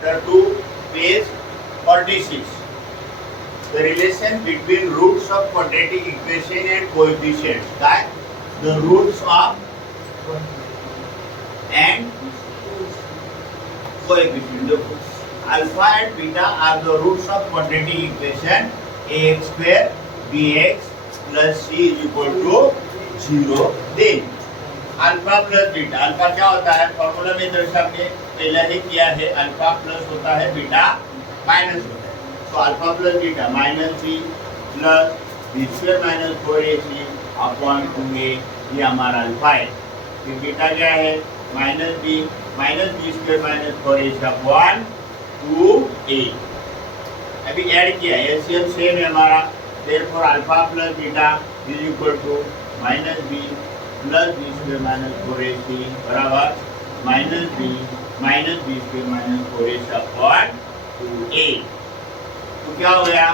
chapter 2, page 46. The relation between roots of quadratic equation and coefficients. That the roots of and coefficient. Alpha and beta are the roots of quadratic equation. Ax square bx plus c is equal to 0. Then alpha plus beta, alpha क्या होता है formula में दर्शा हमने पहले ही किया है, alpha plus होता है बीटा माइनस होता है, तो alpha plus beta minus b plus b square minus 4ac upon 2a, ये हमारा अल्फा है। फिर बीटा क्या है minus b square minus 4ac upon 2a। अभी ऐड किया एलसीएम सेम है हमारा, therefore alpha plus beta is equal to minus b plus b square minus 4ac बराबर minus b square minus 4ac upon 2a। तो क्या हो गया,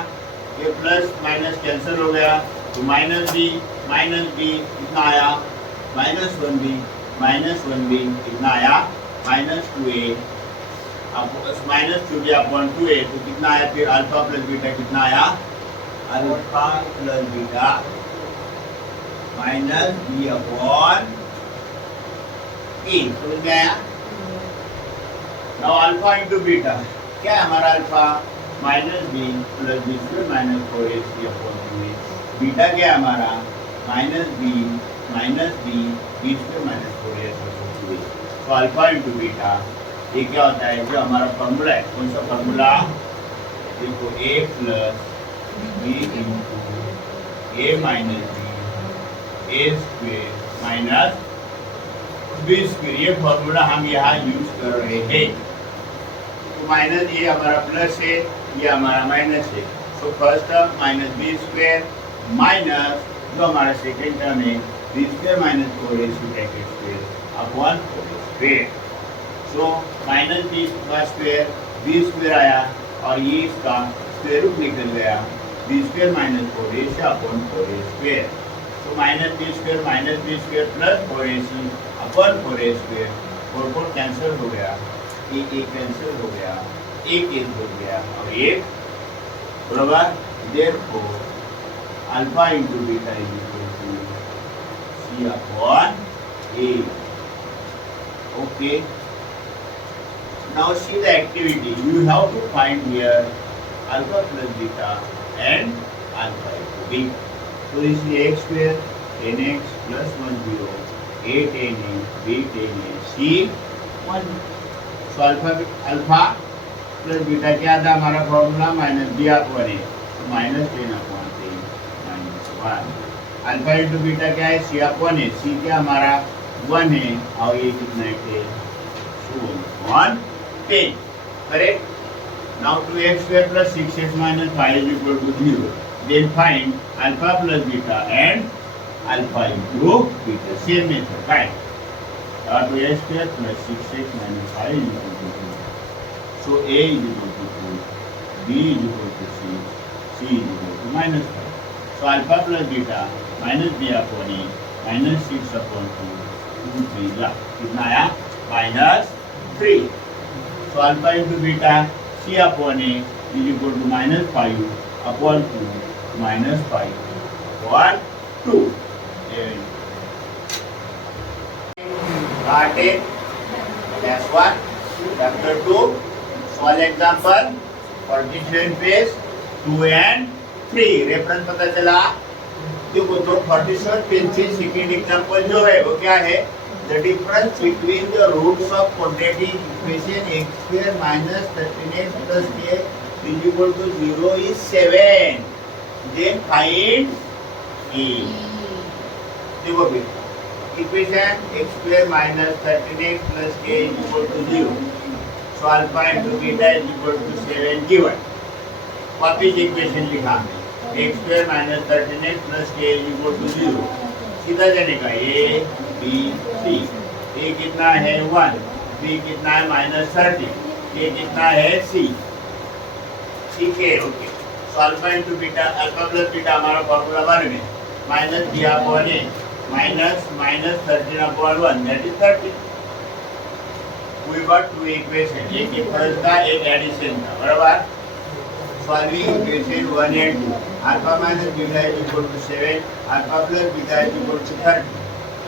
ये प्लस माइनस कैंसिल हो गया, तो माइनस बी कितना आया माइनस 1b कितना आया minus 2a minus 2b upon 2a, तो कितना आया फिर अल्फा प्लस बीटा कितना आया alpha plus beta minus b upon a, समझ में आया। नाउ अल्फा इंटू बीटा क्या है हमारा alpha minus b plus b square minus 4ac upon 2a, beta क्या है हमारा minus b b square minus 4ac upon 2a। तो अल्फा इंटू बीटा ये क्या होता है, जो हमारा फॉर्मूला है, कौन सा फॉर्मूला देखो, a plus b into a minus b a square minus b square, ये फॉर्मूला हम यहाँ यूज कर रहे हैं। तो माइनस ये हमारा प्लस है, ये हमारा माइनस है, तो first term minus b square minus जो हमारा सेकेंड टर्म है b square minus 4ac bracket square upon 4a square. So minus b square आया और ये इसका स्क्वायर रूट निकल गया b square minus 4ac upon 4a square. तो minus b square plus 4ac upon 4a square, 4 cancel हो गया, ये कैंसिल हो गया, एक हो गया और एक बराबर, therefore alpha into beta is equal to c upon a. Okay, now see the activity. You have to find here alpha plus beta and alpha into b. So this is x square nx plus 1 0 a tan a b tan a c 1। So alpha plus beta क्या था हमारा formula minus b upon ए, तो minus 10 upon 10 minus 1। Alpha into beta क्या है सी upon ए, सी क्या हमारा 1 है और ये कितना है 10 10, correct? Now 2x square plus 6x minus 5 is equal to 0. Then find alpha plus beta and alpha into beta. Same method, right? 2x square plus 6x minus 5 is equal to 2. So a is equal to 2, b is equal to 6, c is equal to minus 5. So alpha plus beta minus b upon a minus 6 upon 2, 2 3 कितना आया minus 3. So alpha into beta c upon a is equal to minus 5 upon 2 minus 5 upon 2. Part A, class 1, chapter 2, small example for different page 2 and 3. Reference पता चला, देखो तो 47 page से second example जो है वो क्या है, the difference between the roots of quadratic equation x square minus 13x plus k is equal to 0 is 7. Then find a. देखो फिर equation x square minus 13x plus k is equal to 0. So alpha into beta is equal to 7 given. वापिस equation लिखा हमने, x square minus 13x plus k is equal to 0. सीधा जाने का a b c, a कितना है 1, b कितना है माइनस 30, k कितना है c, ठीक है। Okay, so alpha into beta, alpha plus beta हमारा फॉर्मूला बन गया minus b upon a minus 13 upon 1 that is 30। We got two equation, एक डिफरेंस का एक एडिशन का, बराबर। Solving equation 1 and 2, alpha minus beta is equal to 7, alpha plus beta is equal to 30,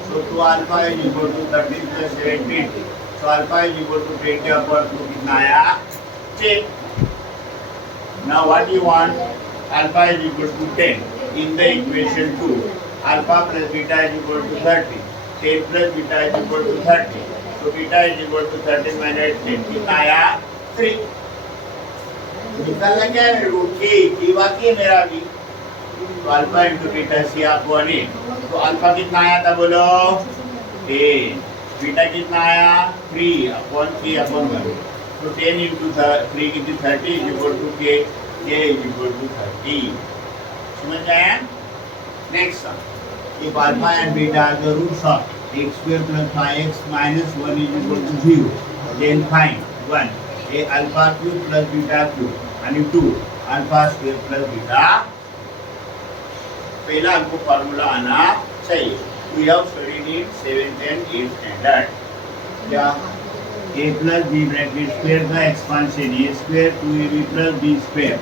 so 2 alpha is equal to 13 plus 7 20, so alpha is equal to 20 upon 2 कितना आया 10. Now what you want? Alpha is equal to 10 in the equation 2. Alpha plus beta is equal to 30. 10 plus beta is equal to 30. So beta is equal to 13 minus 10. कितना आया 3. निकालना क्या है मेरे को? K बाकी है मेरा भी. तो अल्फा इंटू बीटा सी आप 1 तो अल्फा कितना आया था बोलो 10. बीटा कितना आया 3 अपॉन 3 अपॉन 1. तो 10 इंटू 3 कितनी 30 is equal to K is equal to 30. समझ आया? Next sum, if alpha and beta are the roots of x square plus 5x minus 1 is equal to 0, then find 1 a alpha cube plus beta cube आणि 2 alpha square plus beta. पहला हमको formula आना चाहिए. We have studied in 7th and 8th standard. क्या a plus b bracket square का expansion a square 2ab plus b square.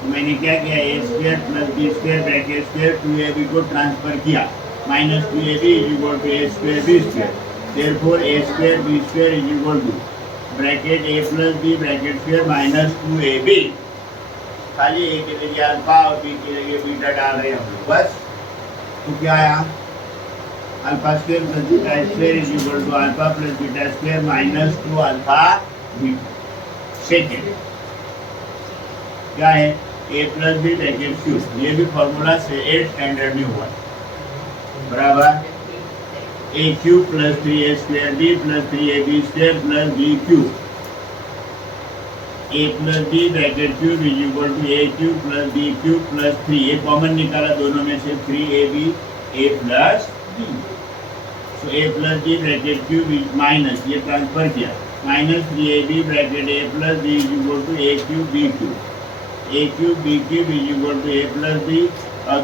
तो मैंने क्या किया a square plus b square bracket square 2ab को ट्रांसफर किया minus 2ab is equal to a square b square. Therefore a square b square is equal to bracket a plus b bracket square minus 2ab. खाली a के लिए alpha और b के लिए beta डाल रहे हैं हम लोग बस. तो क्या आया alpha square plus beta square is equal to alpha plus beta square minus 2 alpha beta. Second क्या है a plus b bracket cube. ये भी फॉर्मूला से 8th स्टैंडर्ड में हुआ बराबर. a cube plus 3a square b plus 3ab square plus b cube. a plus b bracket cube is equal to a cube plus b cube plus 3. ये common निकाला दोनों में से 3ab a plus b. So a plus b bracket cube is minus, ये transfer किया minus 3ab bracket a plus b is equal to a cube b cube. a cube b cube is equal to a plus b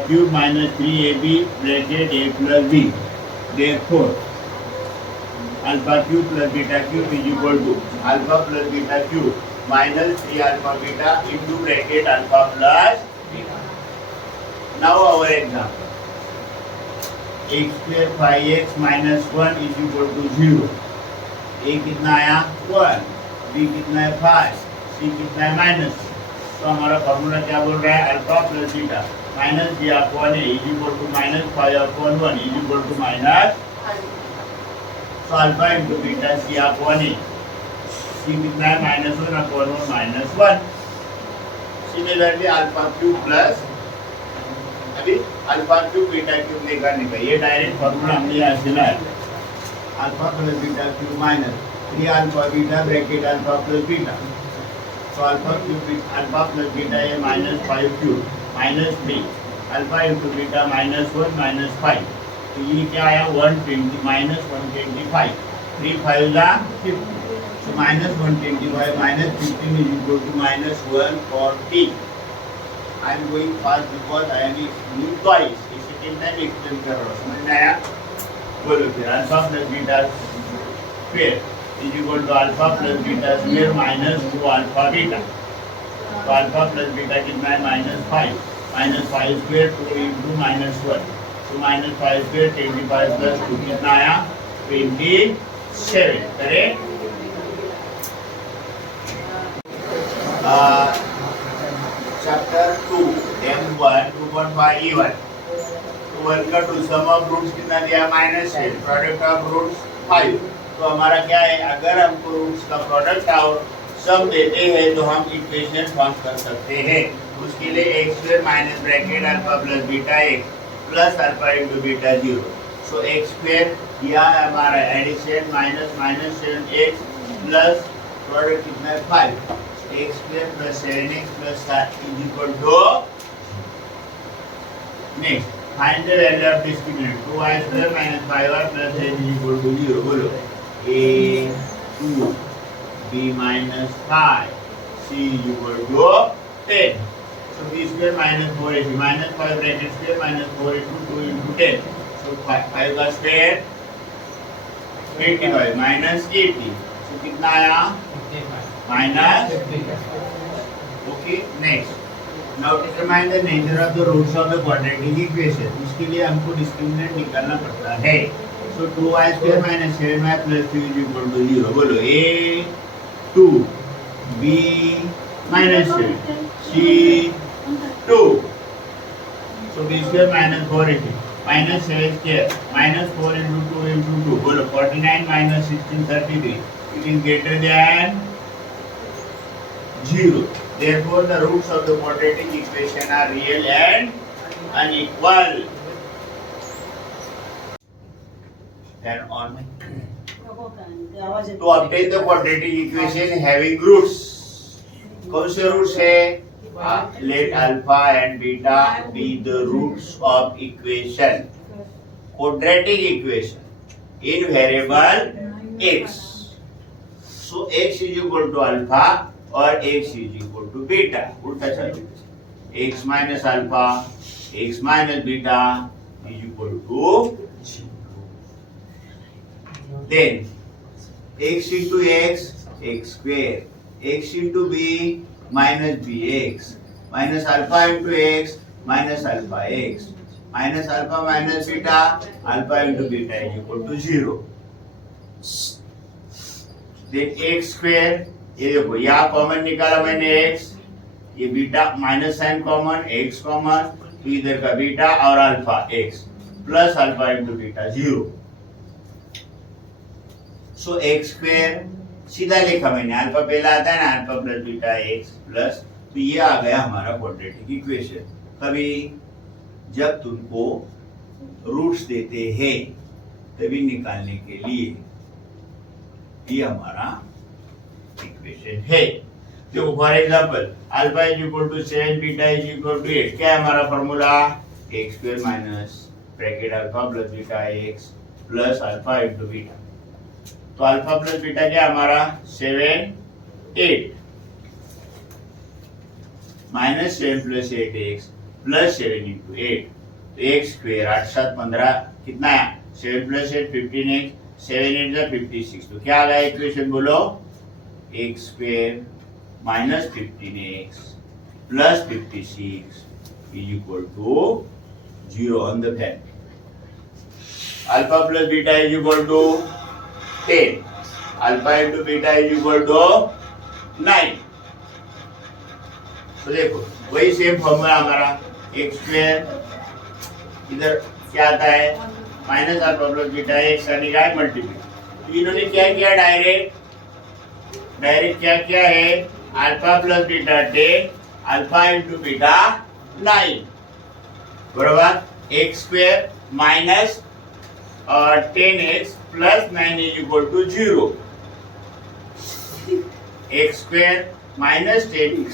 cube minus 3ab bracket a plus b. Therefore alpha cube plus beta cube is equal to alpha plus beta cube minus 3 alpha beta into bracket alpha plus beta. Now our example x square 5x minus 1 is equal to 0. a कितना आया 1, b कितना है 5, c कितना है minus. तो हमारा formula क्या बोल रहा है alpha plus beta minus b upon a is equal to minus 5 upon 1 is equal to minus. तो alpha into beta c upon a, c कितना है minus 1 upon 1 minus 1. Similarly alpha cube plus अभी alpha cube beta cube निकालने का ये direct formula हमने यहाँ से लाया. Alpha plus beta cube minus 3 alpha beta bracket alpha plus beta. तो alpha cube alpha plus beta ये minus 5 cube minus 3 alpha into beta minus 1 minus 5. तो ये क्या आया 120 माइनस 125. 3 5 जा 50. तो minus 125 minus 15 is equal to minus 140. I am going fast because I am new twice. इस second time explain कर रहा हूँ. समझ में आया? बोलो फिर alpha plus beta square is equal to alpha plus beta square minus 2 alpha beta. तो अल्फा प्लस बीटा कितना है -5 -5 स्क्वायर 2 इंटू -1. तो -5 स्क्वायर 25 प्लस 2 कितना आया 27. करेक्ट. चैप्टर 2 m1 2.5 e1 तो 1 का 2 सम ऑफ रूट्स कितना दिया -8 प्रोडक्ट ऑफ रूट्स 5. तो हमारा क्या है अगर हमको रूट्स का प्रोडक्ट और सम देते हैं तो हम इक्वेशन फॉर्म कर सकते हैं. उसके लिए x square minus bracket alpha plus beta x plus alpha into beta 0. So x square यह है हमारा addition minus minus 7x plus product कितना है 5. x square plus 7x plus 7 is equal to next find the value of discriminant. 2y square minus 5y plus 8 is equal to 0. बोलो a 2 b minus 5 c is equal to 10. So b square minus 4ac minus 5 bracket square minus 4 into 2 into 10. So 5 का square 25 minus 80. तो कितना आया minus. Okay next, now determine the nature of the roots of the quadratic equation. इसके लिए हमको discriminant निकालना पड़ता है। So 2y square minus 7y plus 2 is equal to 0। बोलो a 2 b minus 7 c 2। So b square minus 4ac minus 7 square minus 4 into 2 into 2। बोलो 49 minus 16 33। It is greater than 0. Therefore, the roots of the quadratic equation are real and unequal. Then on. To obtain the quadratic equation having roots, कौन से roots है? Let alpha and beta be the roots of equation. Quadratic equation in variable x. So x is equal to alpha और x is equal to beta। उल्टा चलो, x minus alpha, x minus beta is equal to 0। Then x into x, x square, x into b minus bx, minus alpha into x, minus alpha x, minus alpha minus beta, alpha into beta is equal to 0। Then x square, ये देखो यहाँ common निकाला मैंने x, ये beta minus sign common, x common, तो इधर का beta और alpha x plus alpha into beta 0। So x square सीधा लिखा मैंने, अल्फा पहला आता है ना, alpha plus beta x plus, तो ये आ गया हमारा क्वाड्रेटिक इक्वेशन। कभी जब तुमको रूट्स देते हैं तभी निकालने के लिए ये हमारा इक्वेशन है। देखो for example alpha is equal to 7, beta is equal to 8। क्या है हमारा formula? x square minus bracket alpha plus beta x plus alpha into beta. तो अल्फा प्लस बीटा क्या हमारा 7 8 minus 7 plus 8x plus 7 into 8। तो x square 8 7 15 कितना है? 7 plus 8 15x, 7 8 जा 56। तो क्या आ गया इक्वेशन बोलो? x square minus 15x plus 56 is equal to 0 on the pen. Alpha plus beta is equal to 10. Alpha into beta is equal to 9. तो देखो वही सेम फॉर्मूला हमारा, x स्क्वायर इधर क्या आता है minus alpha plus beta x का निकाय मल्टीप्लाई। तो इन्होंने क्या किया डायरेक्ट क्या क्या है? Alpha plus beta 10, alpha into beta 9 बराबर x square minus 10x plus 9 is equal to 0। x square minus 10x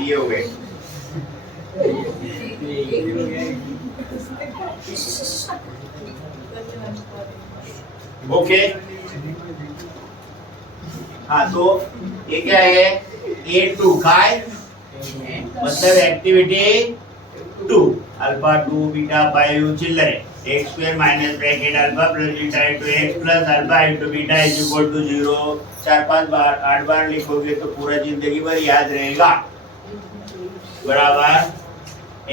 ये हो गए। ओके हाँ, तो ये क्या है? A2 काय मतलब एक्टिविटी 2, अल्फा 2 बीटा 5 चिल्लर है। x square minus bracket alpha plus beta into x plus alpha into beta is equal to 0। 4-5 बार 8 बार लिखोगे तो पूरा जिंदगी भर याद रहेगा। बराबर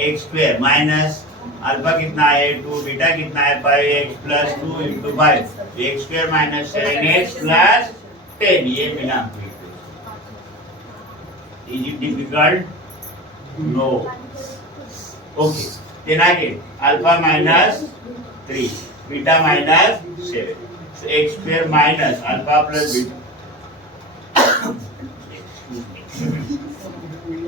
x स्क्वायर माइनस अल्फा कितना है 2, बीटा कितना है 5x plus 2 into 5, x square minus 7x plus 10। ये मिला। Is it difficult? No. Okay. Then again, alpha minus 3, beta minus 7. So x square minus alpha plus beta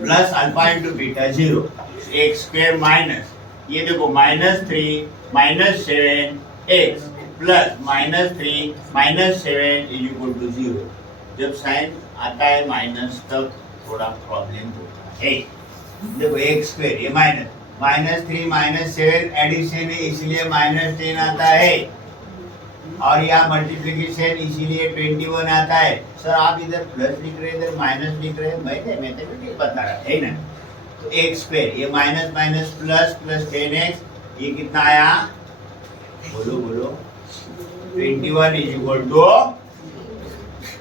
plus alpha into beta 0. So x square minus, ये देखो -3 -7x plus -3 -7 is equal to 0। जब sign आता है minus तब थोड़ा problem होता है। देखो x स्क्वायर ये -3 -7 एडिशन है इसलिए -10 आता है, और यहाँ मल्टीप्लिकेशन इसीलिए 21 आता है। सर आप इधर प्लस लिख रहे इधर माइनस लिख रहे हैं, मैं मैथमेटिक्स बता रहा है ना। तो x स्क्वायर ये minus minus plus plus 10x ये कितना आया? बोलो बोलो 21 इज इक्वल टू,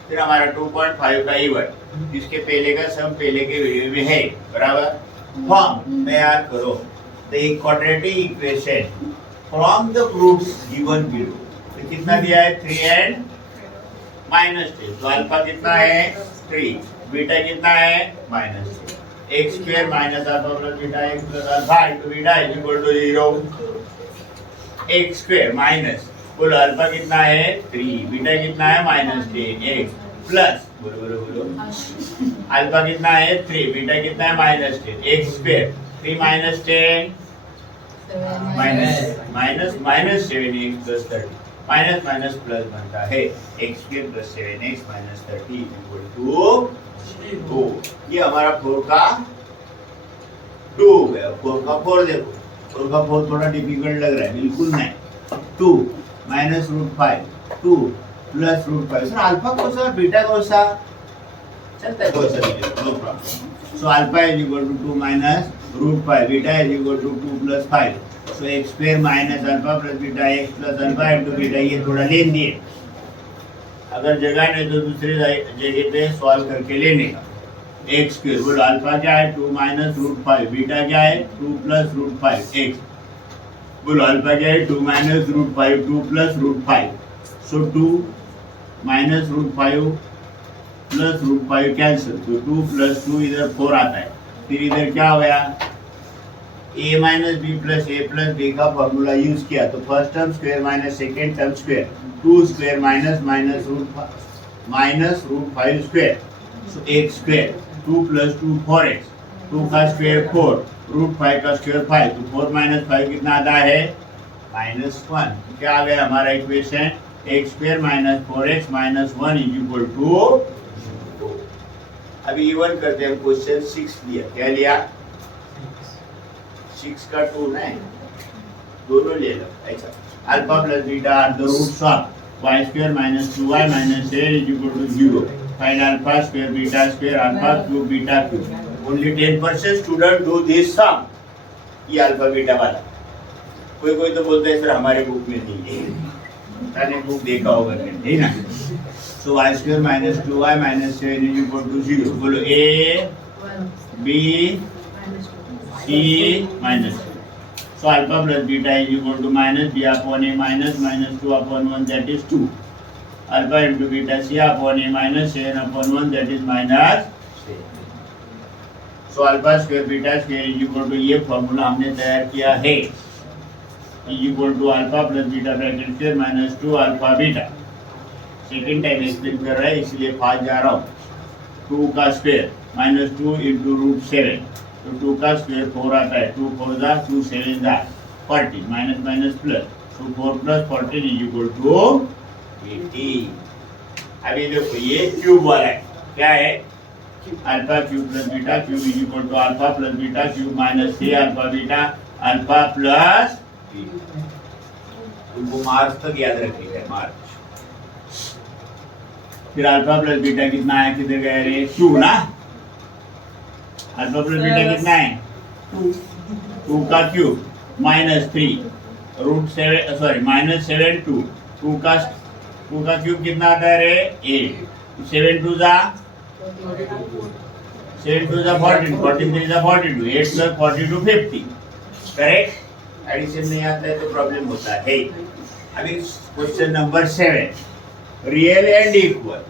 फिर हमारा 2.5 का इवन, जिसके पहले का सम पहले के वीडियो में है, बराबर। फॉर्म तैयार करो the quadratic equation from the proofs given below. तो कितना दिया है 3 एंड -10, तो अल्फा कितना है 3, बीटा कितना है -10, x square minus alpha plus beta x plus alpha into beta is equal to 0। x square minus, बोलो अल्फा कितना है 3, बीटा कितना है -10, x प्लस, बोलो बोलो बोलो, अल्फा कितना है 3, बीटा कितना है -10, x square 3 - 10 minus 7x plus 30, minus minus plus बनता है x square plus 7x minus 30 equal to 2। ये हमारा 4 का 2 हो गया। 4 का 4 देखो, 4 का 4 थोड़ा डिफिकल्ट लग रहा है, बिल्कुल नहीं। 2 माइनस √5, 2 प्लस √5। सर अल्फा कौन सा बीटा कौन सा चलता है, कौन सा no problem. So alpha is equal to 2 minus √5, beta is equal to 2 plus 5। So x square minus alpha plus beta x plus alpha into beta, ये थोड़ा लेन दिए, अगर जगह नहीं तो दूसरे जगह पे सॉल्व करके लेने का। x स्क्वायर, बोलो अल्फा क्या है 2 माइनस √5, बीटा क्या है 2 प्लस √5, x, बोलो अल्फा क्या है 2 माइनस √5, 2 प्लस √5। सो 2 माइनस √5 प्लस √5 कैंसिल, तो 2 प्लस 2 इधर 4 आता है, फिर इधर क्या हो गया a minus b plus a plus b का फॉर्मूला यूज किया, तो first term square minus second term square, 2 square minus √5 square, so x square 2 plus 2 4x, 2 का स्क्वायर 4, √5 का स्क्वायर 5, तो 4 माइनस 5 कितना आता है -1। क्या आ गया हमारा equation, x square minus 4x minus 1 is equal to 2। अभी इवन करते हैं, क्वेश्चन 6 लिया, क्या लिया 6 का 2 नहीं, दोनों ले लो ऐसा। Alpha plus beta are the roots of y square minus 2y minus 7 is equal to 0। Find alpha square beta square alpha cube beta cube. Only 10% student do this sum. ये अल्फा बीटा वाला, कोई कोई तो बोलता है sir हमारे book में नहीं है, मैंने बुक देखा होगा ठीक ना। So y square minus 2y minus 7 is equal to 0। बोलो a b c minus, so alpha plus beta is equal to minus b upon a minus 2 upon 1 that is 2, alpha into beta c upon a minus 7 upon 1 that is minus 7। so alpha square beta square is equal to, ये formula हमने तैयार किया है, is equal to alpha plus beta bracket square minus 2 alpha beta। Second time explain कर रहा है इसलिए fast जा रहा हूँ। 2 का स्क्वायर माइनस 2 इंटू √7, तो 2 का स्क्वायर 4 आता है, 2 4 जा 2 7 जा 40 माइनस माइनस प्लस, तो 4 प्लस 14 इज इक्वल टू 80। अभी देखो ये क्यूब वाला है, क्या है alpha cube plus beta cube is equal to alpha plus beta cube minus 3 alpha beta alpha plus, तुमको मार्क्स तक याद रखिएगा मार्क्स। फिर अल्फा प्लस बीटा कितना है, किधर गया रे 2 ना, अल्फा प्लस बीटा कितना है 2 का क्यूब माइनस 3 √7 सॉरी माइनस 7 2 का क्यूब कितना आता है रे 8, 7 2 जा 14, 14 3 जा 42, 8 प्लस 42 50, करेक्ट। एडिशन नहीं आता है तो प्रॉब्लम होता है। अभी question number 7, real and equal.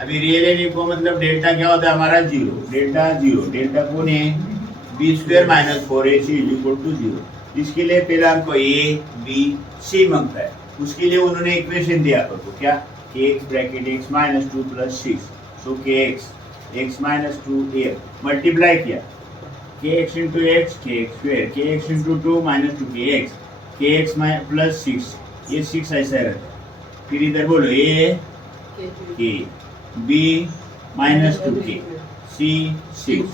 अभी रियल एंड इक्वल मतलब डेल्टा क्या होता है हमारा 0, डेल्टा 0, डेल्टा कौन है b square minus 4ac is equal to 0। इसके लिए पहला हमको a b c मांगता है, उसके लिए उन्होंने इक्वेशन दिया आपको क्या, kx bracket x minus 2 plus 6, सो kx x minus 2a multiply किया, kx into x kx square, kx into 2 minus 2kx, kx plus 6, ये 6 ऐसा रहता है। फिर इधर बोलो a k b minus 2k c 6,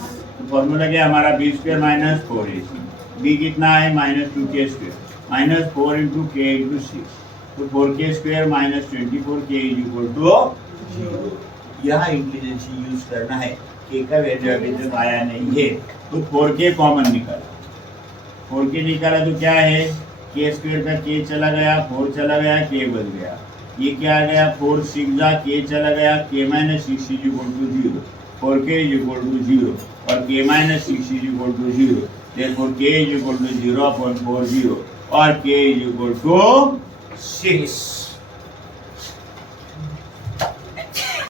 formula क्या हमारा b square minus 4ac, b कितना है minus 2k square minus 4 into k into 6, तो 4k square minus 24k is equal to 0। यहाँ इंटेलिजेंसी यूज करना है, k का वैल्यू अभी तक आया नहीं है, तो 4k कॉमन निकाला, 4k निकाला तो क्या है k स्क्वायर का k चला गया, 4 चला गया, k बच गया, ये क्या आ गया 4 6 जा के चला गया k minus 6 is equal to 0 4k is equal to 0 और k minus 6 is equal to 0 therefore k is equal to 0 upon 4 0 और k इज इक्वल टू 6